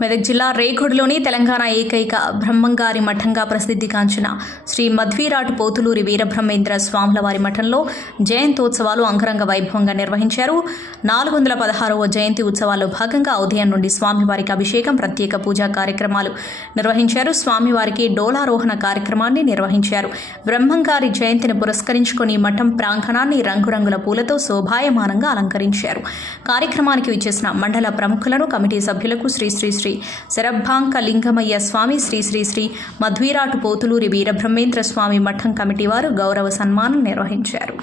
మెదక్ జిల్లా రేగొడిలోని తెలంగాణ ఏకైక బ్రహ్మంగారి మఠంగా ప్రసిద్ధిగాంచిన శ్రీ మధ్వీరాటు పోతులూరి వీరబ్రహ్మేంద్ర స్వాముల వారి మఠంలో జయంతోత్సవాలు అంగరంగ వైభవంగా నిర్వహించారు. 416వ జయంతి ఉత్సవాల్లో భాగంగా ఉదయం నుండి స్వామివారికి అభిషేకం, ప్రత్యేక పూజా కార్యక్రమాలు నిర్వహించారు. స్వామివారికి డోలారోహణ కార్యక్రమాన్ని నిర్వహించారు. బ్రహ్మంగారి జయంతిని పురస్కరించుకొని మఠం ప్రాంగణాన్ని రంగురంగుల పూలతో శోభాయమానంగా అలంకరించారు. కార్యక్రమానికి విచ్చేసిన మండల ప్రముఖులను, కమిటీ సభ్యులకు శ్రీ శరభాంక లింగమయ్య స్వామి, శ్రీ మధ్వీరాటు పోతులూరి వీరబ్రహ్మేంద్ర స్వామి మఠం కమిటీ వారు గౌరవ సన్మానం నిర్వహించారు.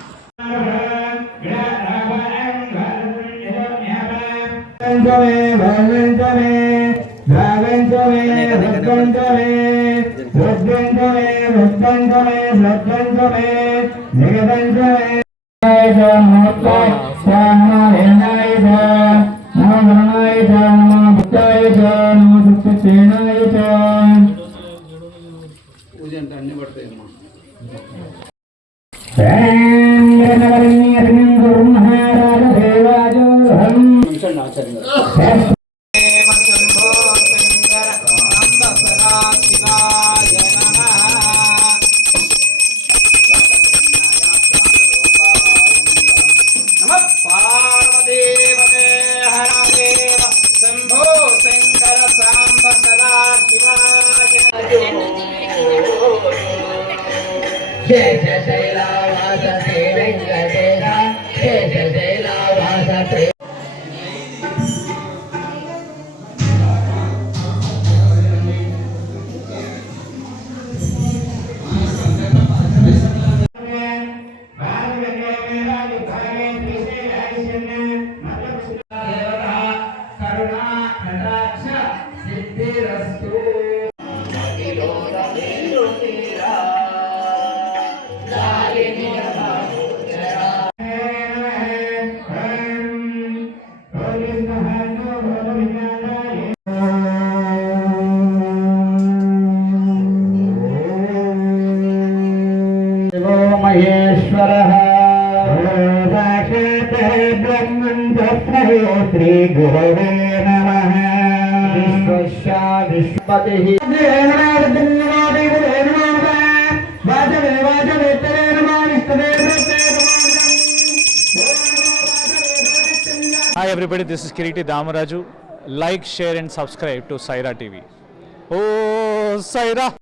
అన్ని పడతాయమ్మా. महेश्वरः श्री गुरवे नमः। विश्वपतिः Hi everybody, this is Kiriti Damaraju. Like, share and subscribe to Saira TV. Oh, Saira!